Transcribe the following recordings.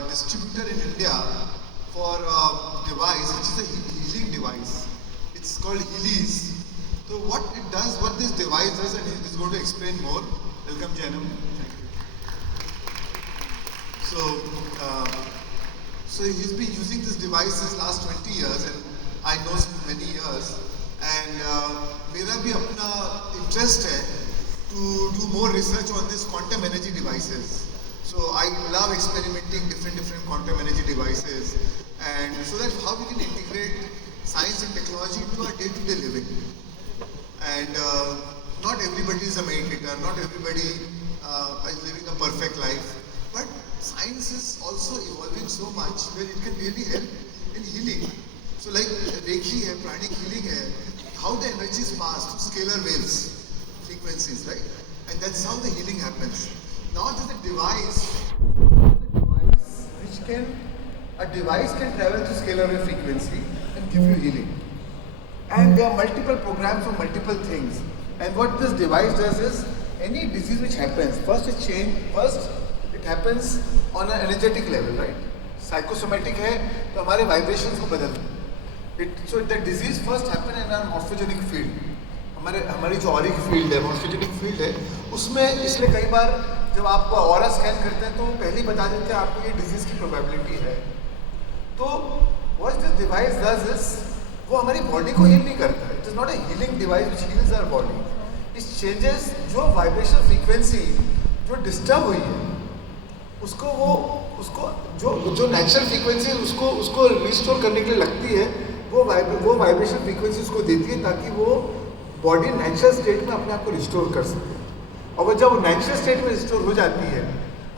distributor in India for a device which is a healing device. It's called Healies. So what it does, what this device does, and he's going to explain more. Welcome, Janam. Thank you. So he's been using this device since last 20 years, and I know since many years. And मेरा भी अपना interest है to do more research on this quantum energy devices. So I love experimenting different quantum energy devices, and so that how we can integrate science and technology into our day-to-day living. And not everybody is a meditator, not everybody is living a perfect life, but science is also evolving so much where it can really help in healing. So like Reiki hai, pranic healing hai, how the energy is passed through scalar waves, frequencies, right? And that's how the healing happens. Now there's a device which a device can travel through scalar wave frequency and give you healing. And there are multiple programs for multiple things. And what this device does is, any disease which happens, first it happens on an energetic level, right? Psychosomatic है, तो हमारे vibrations को बदलता है. So the disease first happen in our morphogenic field. हमारी जो auric field है, morphogenic field है, उसमें इसलिए कई बार जब आप ऑरा स्कैन करते हैं तो पहले ही बता देते हैं आपको ये डिजीज की प्रोबेबिलिटी है. तो what this device does is, वो हमारी बॉडी को हील नहीं करता है. It is not a healing device which heals our body. It changes जो वाइब्रेशन फ्रीक्वेंसी जो डिस्टर्ब हुई है उसको जो नेचुरल फ्रीक्वेंसी उसको रिस्टोर करने के लिए लगती है, वो वाइब्रेशन फ्रीक्वेंसी उसको देती है ताकि वो बॉडी नेचुरल स्टेट में अपने आप को रिस्टोर कर सके. और जब नेचुरल स्टेट में रिस्टोर हो जाती है,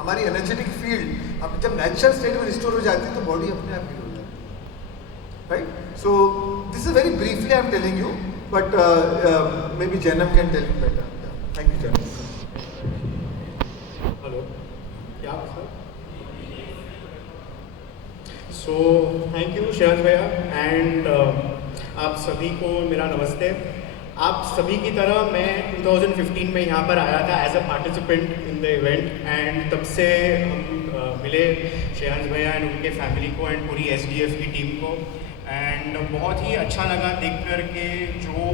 हमारी एनर्जेटिक फील्ड अब जब नेचुरल स्टेट में रिस्टोर हो जाती है तो बॉडी अपने आप हील हो जाती है, right? So this is very briefly I am telling you, but may be Jainam can tell you better. Thank you Jainam. Hello, क्या sir? So thank you Shreyansh भैया, एंड आप सभी को मेरा नमस्ते. आप सभी की तरह मैं 2015 में यहाँ पर आया था as a participant in the event, and तब से हम मिले श्रेयांश भैया एंड उनके फैमिली को एंड पूरी SDF की टीम को. एंड बहुत ही अच्छा लगा देख कर के जो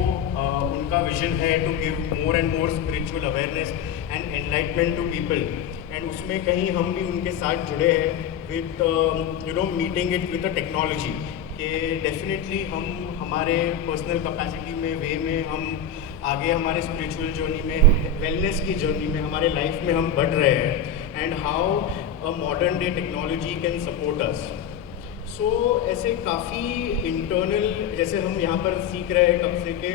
उनका विजन है to give more and more spiritual awareness and enlightenment to people. And उसमें कहीं हम भी उनके साथ जुड़े हैं with meeting it with the technology, कि डेफिनेटली हम हमारे पर्सनल कैपेसिटी में वे में हम आगे हमारे स्पिरिचुअल जर्नी में, वेलनेस की जर्नी में, हमारे लाइफ में हम बढ़ रहे हैं, and how a modern day technology can support us. So ऐसे काफ़ी इंटरनल, जैसे हम यहाँ पर सीख रहे हैं कब से कि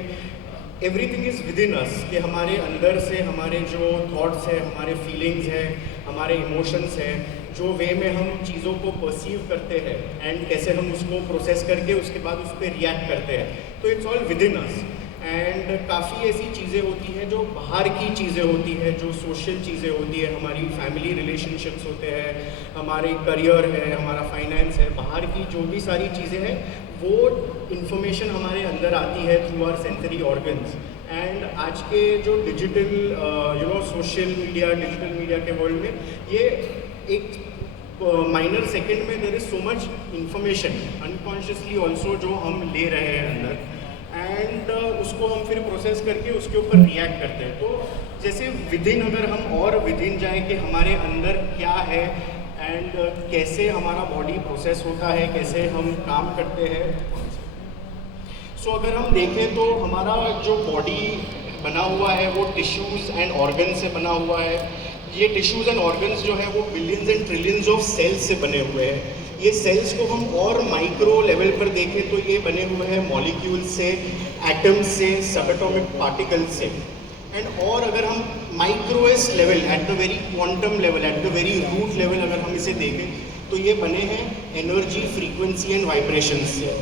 एवरीथिंग इज़ विद इन अस, कि हमारे अंदर से हमारे जो थॉट्स है, हमारे फीलिंग्स हैं, हमारे इमोशंस हैं, जो वे में हम चीज़ों को परसीव करते हैं एंड कैसे हम उसको प्रोसेस करके उसके बाद उस पर रिएक्ट करते हैं, तो it's all with in us. And काफ़ी ऐसी चीज़ें होती हैं जो बाहर की चीज़ें होती हैं, जो सोशल चीज़ें होती है, हमारी फैमिली रिलेशनशिप्स होते हैं, हमारे करियर है, हमारा फाइनेंस है, बाहर की जो भी सारी चीज़ें हैं वो इंफॉर्मेशन हमारे अंदर आती है through our sensory organs. And आज के जो digital social media, digital media के वर्ल्ड में ये एक माइनर सेकेंड में there is so much information unconsciously also जो हम ले रहे हैं अंदर, एंड उसको हम फिर प्रोसेस करके उसके ऊपर रिएक्ट करते हैं. तो जैसे विदिन, अगर हम और विदिन जाए कि हमारे अंदर क्या है एंड कैसे हमारा बॉडी प्रोसेस होता है, कैसे हम काम करते हैं. सो अगर हम देखें तो हमारा जो बॉडी बना हुआ है वो टिश्यूज़ एंड ऑर्गन से बना हुआ है. ये टिश्यूज़ एंड ऑर्गन्स जो है वो billions and trillions of cells से बने हुए हैं. ये सेल्स को हम और माइक्रो लेवल पर देखें तो ये बने हुए हैं मॉलिक्यूल्स से, एटम्स से, सब एटॉमिक पार्टिकल्स से. एंड और अगर हम microest level, at the very quantum level, at the very root level अगर हम इसे देखें तो ये बने हैं एनर्जी, फ्रीक्वेंसी एंड वाइब्रेशन से.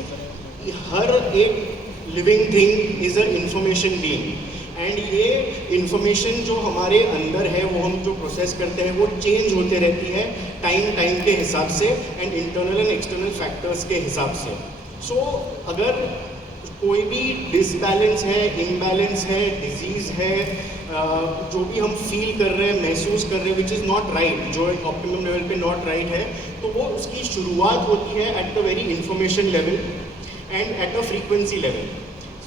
हर एक living thing is a information being, and ये इंफॉर्मेशन जो हमारे अंदर है वो हम जो प्रोसेस करते हैं वो चेंज होते रहती है टाइम के हिसाब से and internal and external factors के हिसाब से. सो अगर कोई भी डिसबैलेंस है, इम्बैलेंस है, डिजीज़ है, जो भी हम फील कर रहे हैं, महसूस कर रहे हैं, विच इज़ नॉट राइट, जो एक ऑप्टिमम लेवल पे नॉट राइट है, तो वो उसकी शुरुआत होती है at the very information level and at a frequency level.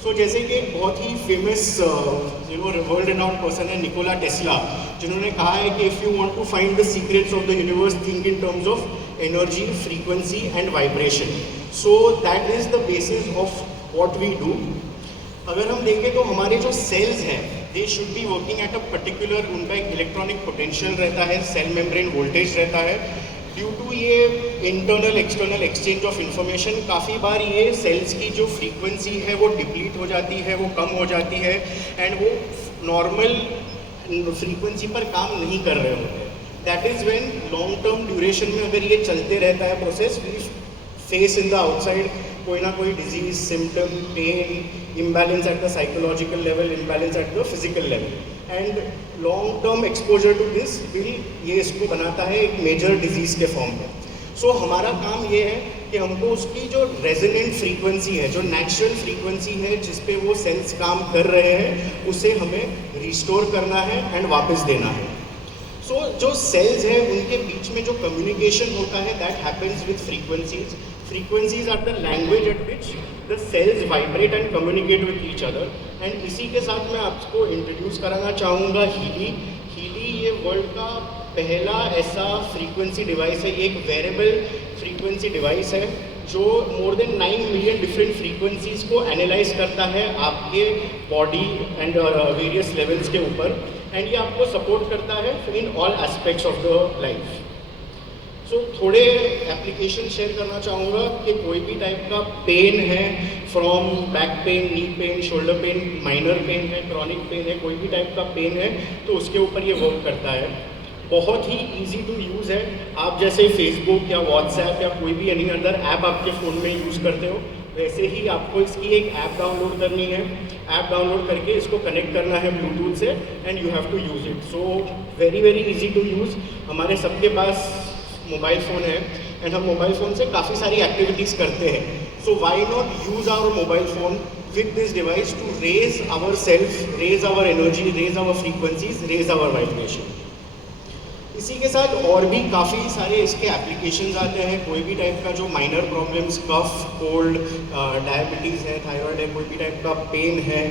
So जैसे कि एक बहुत ही फेमस वर्ल्ड रेनाउंड पर्सन है निकोला टेस्ला, जिन्होंने कहा है कि if you want to find the secrets of the universe, think in terms of energy, frequency and vibration. So that is the basis of what we do. अगर हम देखें तो हमारे जो सेल्स हैं, they should be working at a particular, उनका एक electronic potential रहता है, सेल मेम्ब्रेन वोल्टेज रहता है. ड्यू टू ये internal external exchange of information, काफ़ी बार ये सेल्स की जो फ्रीक्वेंसी है वो डिप्लीट हो जाती है, वो कम हो जाती है, एंड वो नॉर्मल फ्रीक्वेंसी पर काम नहीं कर रहे होते. That is when long term duration में अगर ये चलते रहता है process, we face in the outside कोई ना कोई disease, symptom, pain, imbalance at the psychological level, imbalance at the physical level, and long term exposure to this will ये इसको बनाता है एक मेजर डिजीज़ के फॉर्म में. सो हमारा काम ये है कि हमको उसकी जो रेजोनेंट फ्रीक्वेंसी है, जो नेचुरल फ्रीक्वेंसी है जिस पे वो सेल्स काम कर रहे हैं, उसे हमें रिस्टोर करना है एंड वापस देना है. सो जो सेल्स हैं उनके बीच में जो कम्युनिकेशन होता है, that happens with frequencies. Frequencies are the language at which the cells vibrate and communicate with each other. And इसी के साथ मैं आपको इंट्रोड्यूस कराना चाहूँगा हीली. हीली ये वर्ल्ड का पहला ऐसा फ्रीक्वेंसी डिवाइस है, एक वेरेबल फ्रीक्वेंसी डिवाइस है जो more than 9 million different frequencies को एनालाइज करता है आपके बॉडी एंड वेरियस लेवल्स के ऊपर, एंड ये आपको सपोर्ट करता है in all aspects of the life. So थोड़े एप्लीकेशन शेयर करना चाहूँगा कि कोई भी टाइप का पेन है, from back pain, knee pain, shoulder pain, minor pain है, क्रॉनिक पेन है, कोई भी टाइप का पेन है, तो उसके ऊपर ये वर्क करता है. बहुत ही इजी टू यूज़ है. आप जैसे फेसबुक या व्हाट्सएप या कोई भी एनी अदर ऐप आपके फ़ोन में यूज़ करते हो, वैसे ही आपको इसकी एक ऐप डाउनलोड करनी है. ऐप डाउनलोड करके इसको कनेक्ट करना है ब्लूटूथ से, and you have to use it. So very very easy to use. हमारे सबके पास मोबाइल फ़ोन है, एंड हम मोबाइल फ़ोन से काफ़ी सारी एक्टिविटीज़ करते हैं. So why not use our mobile phone with this device to raise our self, raise our energy, raise our frequencies, raise our vibration. इसी के साथ और भी काफ़ी सारे इसके एप्लीकेशंस आते हैं. कोई भी टाइप का जो माइनर प्रॉब्लम्स, कफ, कोल्ड, डायबिटीज़ है, थायराइड है, कोई भी टाइप का पेन है,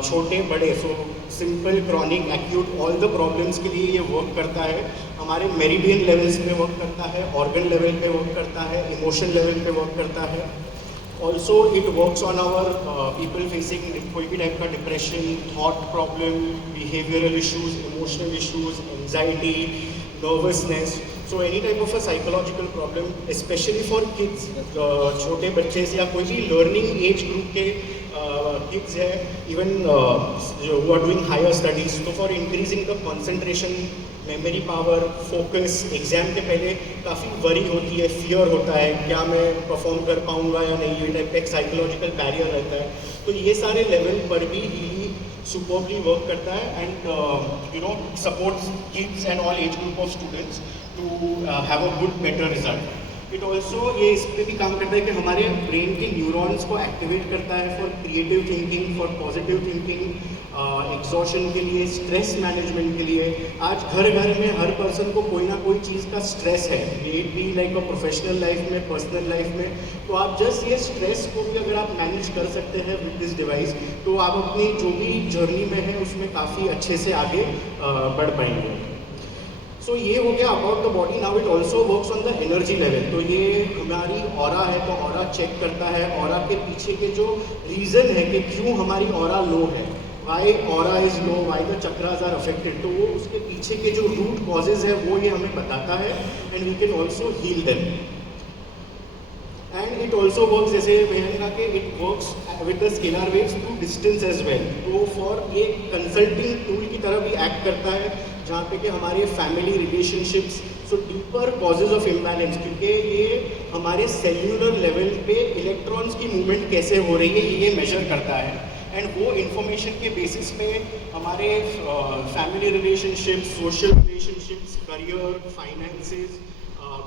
छोटे बड़े, so simple, chronic, acute, all the problems के लिए ये वर्क करता है. हमारे मेरिडियन लेवल्स पे वर्क करता है, ऑर्गन लेवल पे वर्क करता है, इमोशन लेवल पे वर्क करता है. Also it works on our people facing कोई भी टाइप का depression, thought problem, behavioural issues, emotional issues, anxiety, nervousness. So any type of a psychological problem, specially for kids, छोटे बच्चे से या कोई भी लर्निंग एज ग्रुप के किड्स है, इवन जो who are doing higher studies, तो for increasing the concentration, memory power, focus. Exam के पहले काफ़ी वरी होती है, फियर होता है, क्या मैं परफॉर्म कर पाऊँगा या नहीं, ये टाइप का एक साइकोलॉजिकल बैरियर रहता है. तो ये सारे लेवल पर भी हीली सुपर्बली वर्क करता है, and you know supports kids and all age group of students to have a good better result. It also ये इस पर भी काम करता है कि हमारे ब्रेन के न्यूरॉन्स को एक्टिवेट करता है for creative thinking, for positive thinking, exhaustion के लिए, स्ट्रेस मैनेजमेंट के लिए. आज घर घर में हर पर्सन को कोई ना कोई चीज़ का स्ट्रेस है, ये भी लाइक अ प्रोफेशनल लाइफ में, पर्सनल लाइफ में. तो आप जस्ट ये स्ट्रेस को भी अगर आप मैनेज कर सकते हैं विद दिस डिवाइस, तो आप अपनी जो भी जर्नी में है उसमें काफ़ी अच्छे से आगे बढ़ पाएंगे. सो ये हो गया about the body. Now it also works on the energy level. तो ये हमारी ऑरा है, तो ऑरा चेक करता है. ऑरा के पीछे के जो रीज़न है कि क्यों हमारी ऑरा लो है, why aura is low, why the chakras are affected, तो वो उसके पीछे के जो रूट कॉजेज है वो ये हमें बताता है, and we can also heal them. And it also works, जैसे मैंने कहा कि it works with the scalar waves through distance as well. तो फॉर ये कंसल्टिंग टूल की तरह भी एक्ट करता है, जहाँ पे कि हमारे family relationships, so deeper causes of imbalance, क्योंकि ये हमारे सेल्यूलर लेवल पे इलेक्ट्रॉन्स की मूवमेंट कैसे हो रही है ये मेजर करता है. एंड वो इन्फॉर्मेशन के बेसिस पे हमारे family relationships, social relationships, career, finances,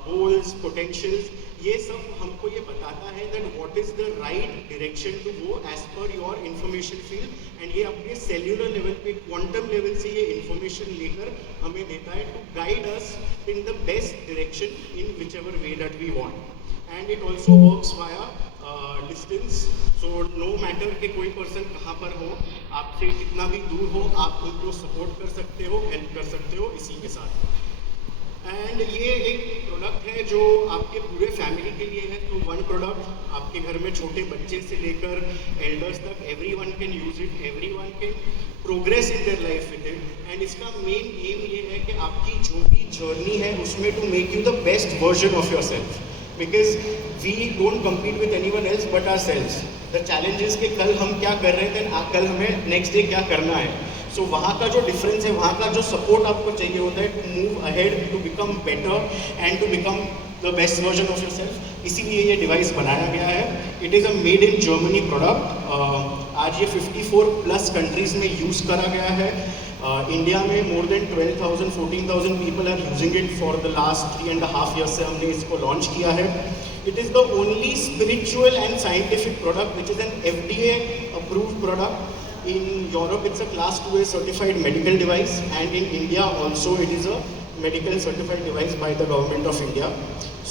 goals, potentials, ये सब हमको ये बताता है that what is the right direction to go as per your information field, and ये अपने cellular level पे quantum level से ये information लेकर हमें देता है to guide us in the best direction in whichever way that we want. And it also works via distance, so no matter कि कोई person कहाँ पर हो, आपसे कितना भी दूर हो, आप उनको support कर सकते हो, help कर सकते हो इसी के साथ. एंड ये एक प्रोडक्ट है जो आपके पूरे फैमिली के लिए है. तो वन प्रोडक्ट आपके घर में छोटे बच्चे से लेकर एल्डर्स तक everyone can use it, everyone can progress in their life with it. And इसका मेन एम ये है कि आपकी जो भी जर्नी है उसमें to make you the best version of yourself, because we don't compete with anyone else but ourselves. The challenge is कि कल हम क्या कर रहे थे, कल हमें नेक्स्ट डे क्या करना है. सो वहाँ का जो डिफरेंस है, वहाँ का जो सपोर्ट आपको चाहिए होता है to move ahead, to become better and to become the best version of yourself. इसीलिए ये डिवाइस बनाया गया है. It is a made in Germany product. आज ये 54+ कंट्रीज़ में यूज़ करा गया है. इंडिया में more than 12,000 14,000 people are using it for the last 3.5 years से हमने इसको लॉन्च किया है. It is the only spiritual and scientific product which is an FDA approved product. In Europe it's a class 2A certified medical device, and in India also it is a medical certified device by the government of India.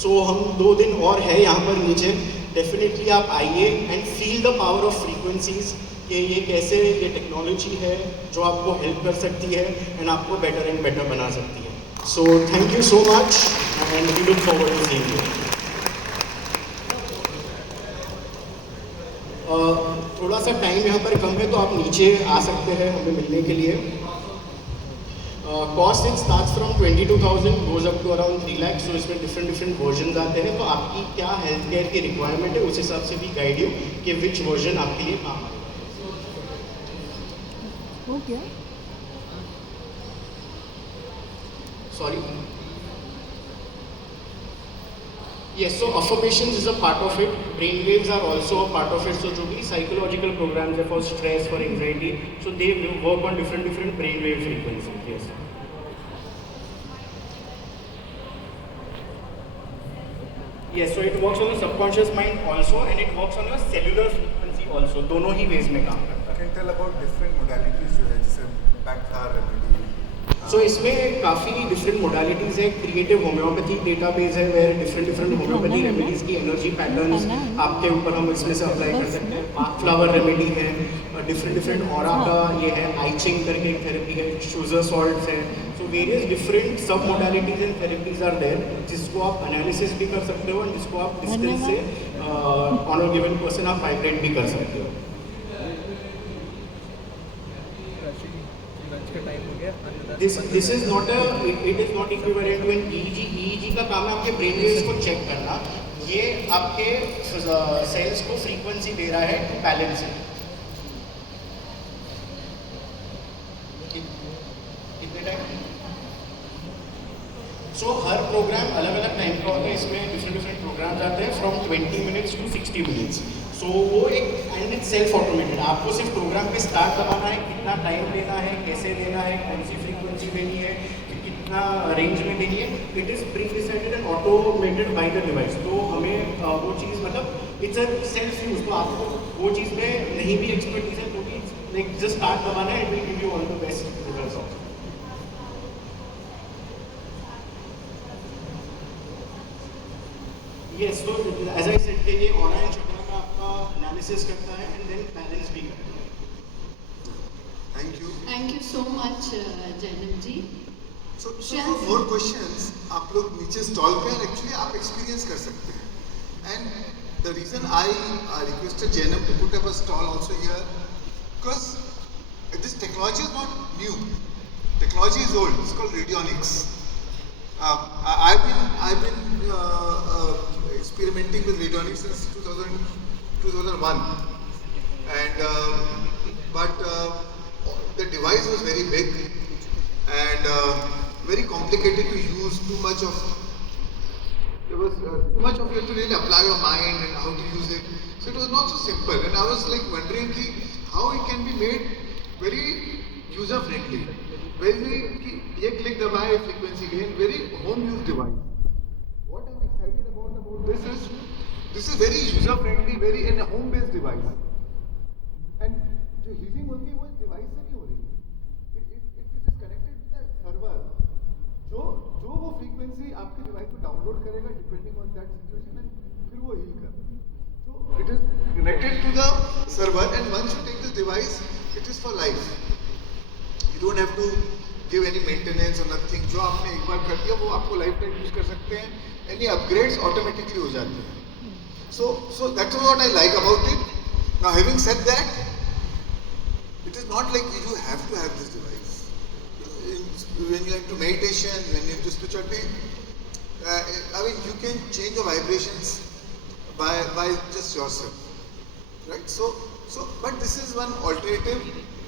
So हम 2 दिन और है यहाँ पर नीचे. Definitely आप आइए and feel the power of frequencies, कि ये कैसे ये टेक्नोलॉजी है जो आपको हेल्प कर सकती है एंड आपको बेटर एंड बेटर बना सकती है. So thank you so much and we look forward to seeing you. थोड़ा सा टाइम यहाँ पर कम है तो आप नीचे आ सकते हैं हमें मिलने के लिए. Cost it starts from 22,000 goes up to around 3 lakh. So इसमें डिफरेंट वर्जन आते हैं. तो आपकी क्या हेल्थ केयर की रिक्वायरमेंट है उस हिसाब से भी गाइड यू कि विच वर्जन आपके लिए काम आएगा. Okay. Sorry. Yes, so affirmations is a part of it. Brain waves are also a part of it. So जो भी psychological programs है for stress, for anxiety, so they work on different brain wave frequencies. Yes. Yes, so it works on the subconscious mind also, and it works on your cellular frequency also. दोनों ही ways में काम करता है. Can tell about different modalities जो है, जैसे backfire remedy. सो इसमें काफ़ी डिफरेंट मोडालिटीज़ है. क्रिएटिव होम्योपैथी डेटाबेस है वेयर डिफरेंट होम्योपैथी रेमेडीज़ की एनर्जी पैटर्न्स आपके ऊपर हम इसमें से अप्लाई कर सकते हैं. पाक फ्लावर रेमेडी है, डिफरेंट ऑरा का ये है, आइचिंग करके एक थेरेपी है, शूजर सॉल्ट्स है. So various different sub modalities and therapies are there, जिसको आप एनालिसिस भी कर सकते हो एंड जिसको आप डिस्टेंस से ऑन अ गिवन पर्सन आप वाइब्रेट भी कर सकते हो. This is not a, it is not equivalent to an EEG. EEG का काम है आपके ब्रेन वेव्स को चेक करना. ये आपके सेल्स को फ्रीक्वेंसी दे रहा है टू बैलेंस इट. कितने टाइम. सो हर प्रोग्राम अलग अलग टाइम का होता है. इसमें डिफरेंट प्रोग्राम्स आते हैं फ्रॉम 20 minutes to 60 minutes. सो वो एक एंड इट्स सेल्फ ऑटोमेटेड. आपको सिर्फ प्रोग्राम पे स्टार्ट दबाना है, कितना टाइम लेना है, कैसे लेना है, कौन सी फ्रीक्वेंसी देनी है, कितना रेंज में देनी है. It is pre decided and automated by the device. तो हमें वो चीज़ मतलब इट्स अ सेल्फ यूज. तो आपको वो चीज़ में नहीं भी एक्सपर्टीज है तो भी लाइक जस्ट स्टार्ट दबाना है, it will give you all the best results of. Yes, तो एज आई सेड कि ये ऑनलाइन चक्र का आपका एनालिसिस करता है एंड देन बैलेंस भी करता है. Thank you so much Jainab ji. So for more questions, आप लोग नीचे स्टॉल पे एक्चुअली आप एक्सपीरियंस कर सकते हैं. And the reason I requested Jainam to put up a stall also here, because this technology is not new. Technology is old. It's called radionics. I've been experimenting with radionics since 2001, and but the device was very big and very complicated to use. Too much of you have to really apply your mind and how to use it. So it was not so simple, and I was like wondering how it can be made very user friendly. Very कि ये click दबाए frequency gain, very home use device. what I'm excited about this is very user friendly, very in a home based device. And जो healing होती है वो इस device से नहीं हो रही. It is connected to the server. जो वो frequency आपके device को download करेगा depending on that situation and फिर वो heal करेगा. So it is connected to the server and once you take this device, it is for life. You don't have to give any maintenance or nothing. जो आपने एक बार कर दिया वो आपको लाइफ टाइम यूज कर सकते हैं. Any upgrades automatically हो जाते हैं. So that's what I like about it. Now having said that, it is not like you have to have this device. When you're into meditation, when you're into spirituality, I mean you can change your vibrations by just yourself, right? So but this is one alternative,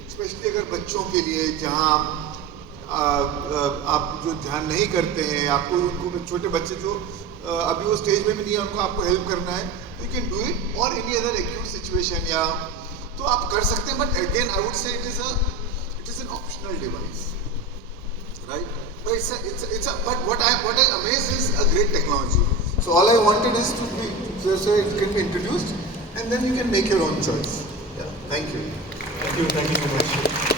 especially अगर बच्चों के लिए जहाँ आप जो ध्यान नहीं करते हैं, आपको उनको छोटे बच्चे जो अभी वो स्टेज में भी नहीं है, उनको आपको हेल्प करना है, यू कैन डू इट. और एनी अदर एक्यूट सिचुएशन या तो आप कर सकते हैं. But again I would say it is an optional device, right? But but what I amaze is a great technology. So all I wanted is to be so it can be introduced and then you can make your own choice. Yeah, thank you. Thank you so much.